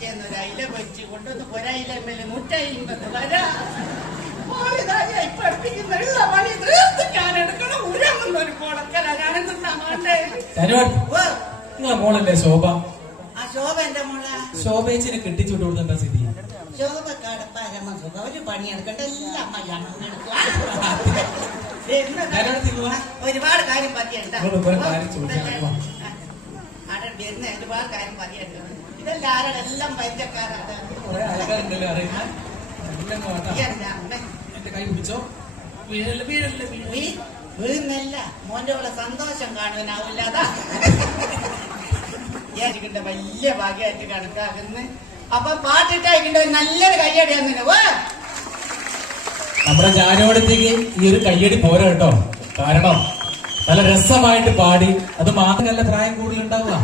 പിറ്റേന്ന് ഒരു അയില പൊരിച്ച് കൊണ്ടുവന്ന് ഒരയില മേലെ മുട്ടയിമ്പത് വര. മോളല്ലേ ശോഭ? ശോഭ എന്റെ മോളെ? ശോഭേച്ചിനെ കെട്ടിച്ചു കൊടുത്ത എന്താ സ്ഥിതി? ശോഭ? കടപ്പ ഒരു പണിയെടുക്കണ്ട എല്ലാം ഒരുപാട് കാര്യം വരുന്ന ഒരുപാട് കാര്യം പറ്റിയുണ്ട് ഇതെല്ലാം എല്ലാം വേണ്ട. എന്റെ എന്റെ കൈ പിടിച്ചോ? വീഴല്ല വീഴല്ല വീഴല്ല? വീ- വീഴുന്നല്ല. മോന്റെ ഉള്ള സന്തോഷം കാണുവാനാവില്ല അതാ. വിചാരിക്കണ്ട വലിയ ഭാഗ്യമായിട്ട് കണക്കാക്കുന്നു. അപ്പൊ പാട്ടിട്ടായിക്കണ്ട നല്ലൊരു കയ്യടിയാന്നില്ല വാ. നമ്മുടെ ജാനോടത്തേക്ക് ഈ ഒരു കയ്യടി പോരാ കേട്ടോ. കാരണം നല്ല രസമായിട്ട് പാടി. അത് മാത്രമല്ല പ്രായം കൂടുതലുണ്ടാവുക.